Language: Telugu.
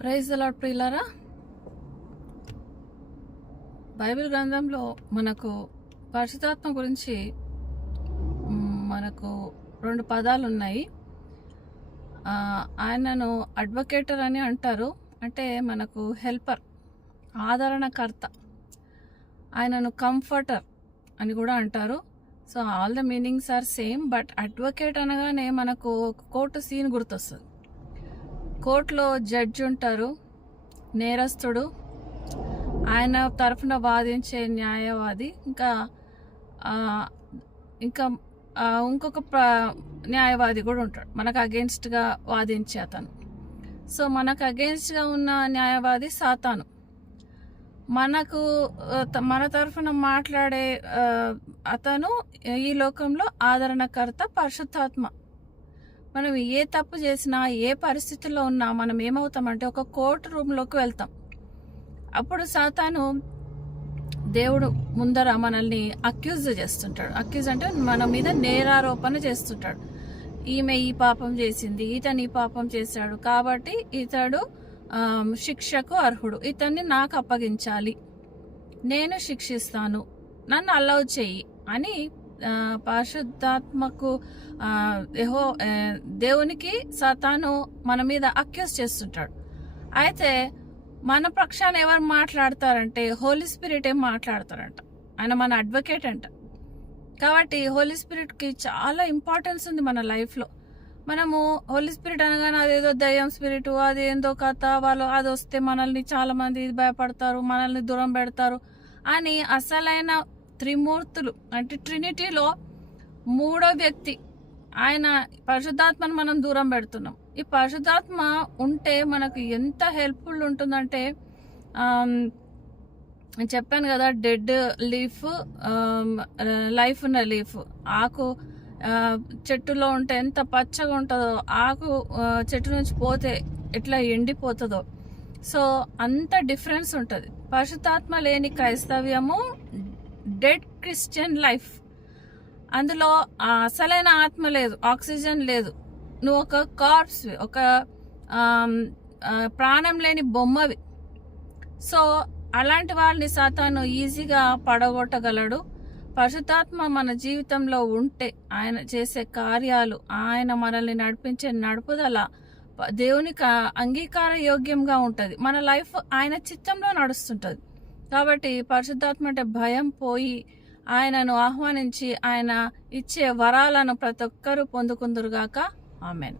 ప్రైజ్ ది లార్డ్ ప్రియులారా, బైబిల్ గ్రంథంలో మనకు పరిశుద్ధాత్మ గురించి మనకు 2 పదాలు ఉన్నాయి. ఆయనను అడ్వకేటర్ అని అంటారు, అంటే మనకు హెల్పర్, ఆదరణకర్త. ఆయనను కంఫర్టర్ అని కూడా అంటారు. So all the meanings are same, but advocate అనగానే మనకు కోర్టు సీన్ గుర్తొస్తుంది. కోర్టులో జడ్జి ఉంటారు, నేరస్తుడు, ఆయన తరఫున వాదించే న్యాయవాది, ఇంకొక న్యాయవాది కూడా ఉంటాడు, మనకు అగెన్స్ట్గా వాదించే అతను. సో మనకు అగెన్స్ట్గా ఉన్న న్యాయవాది సాతాను. మన తరఫున మాట్లాడే అతను ఈ లోకంలో ఆదరణకర్త పరిశుద్ధాత్మ. మనం ఏ తప్పు చేసినా, ఏ పరిస్థితుల్లో ఉన్నా మనం ఏమవుతామంటే ఒక కోర్టు రూమ్లోకి వెళ్తాం. అప్పుడు సాతాను దేవుడు ముందర మనల్ని అక్యూజ్ చేస్తుంటాడు. అక్యూజ్ అంటే మన మీద నేరారోపణ చేస్తుంటాడు. ఈమె ఈ పాపం చేసింది, ఇతను ఈ పాపం చేశాడు, కాబట్టి ఇతడు శిక్షకు అర్హుడు, ఇతన్ని నాకు అప్పగించాలి, నేను శిక్షిస్తాను, నన్ను అలౌ చెయ్యి అని పరిశుద్ధాత్మకు దేవునికి సాతాను మన మీద అక్యూజ్ చేస్తుంటాడు. అయితే మన పక్షాన ఎవరు మాట్లాడతారంటే హోలీ స్పిరిట్ మాట్లాడతారంట. ఆయన మన అడ్వకేట్ అంట. కాబట్టి హోలీ స్పిరిట్కి చాలా ఇంపార్టెన్స్ ఉంది మన లైఫ్లో. మనము హోలీ స్పిరిట్ అనగానే అదేదో దయ్యం స్పిరిట్, అదేందో కథ, వాళ్ళు అది వస్తే మనల్ని చాలా మంది భయపడతారు, మనల్ని దూరం పెడతారు అని అసలైన త్రిమూర్తులు అంటే ట్రినిటీలో 3వ వ్యక్తి ఆయన పరిశుద్ధాత్మను మనం దూరం పెడుతున్నాం. ఈ పరిశుద్ధాత్మ ఉంటే మనకు ఎంత హెల్ప్ఫుల్ ఉంటుందంటే, చెప్పాను కదా, డెడ్ లీఫ్, లైఫ్ ఉన్న లీఫ్. ఆకు చెట్టులో ఉంటే ఎంత పచ్చగా ఉంటుందో, ఆకు చెట్టు నుంచి పోతే ఎట్లా ఎండిపోతుందో, సో అంత డిఫరెన్స్ ఉంటుంది. పరిశుద్ధాత్మ లేని క్రైస్తవ్యము డెడ్ క్రిస్టియన్ లైఫ్. అందులో అసలైన ఆత్మ లేదు, ఆక్సిజన్ లేదు, నువ్వు ఒక కార్ప్స్వి, ఒక ప్రాణం లేని బొమ్మవి. సో అలాంటి వాళ్ళని సాతాను ఈజీగా పడగొట్టగలడు. పరిశుద్ధాత్మ మన జీవితంలో ఉంటే ఆయన చేసే కార్యాలు, ఆయన మనల్ని నడిపించే నడుపుదల దేవునికి అంగీకార యోగ్యంగా ఉంటుంది. మన లైఫ్ ఆయన చిత్తంలో నడుస్తుంటుంది. కాబట్టి పరిశుద్ధాత్మ అంటే భయం పోయి ఆయనను ఆహ్వానించి ఆయన ఇచ్చే వరాలను ప్రతి ఒక్కరూ పొందుకుందురుగాక. ఆమెన్.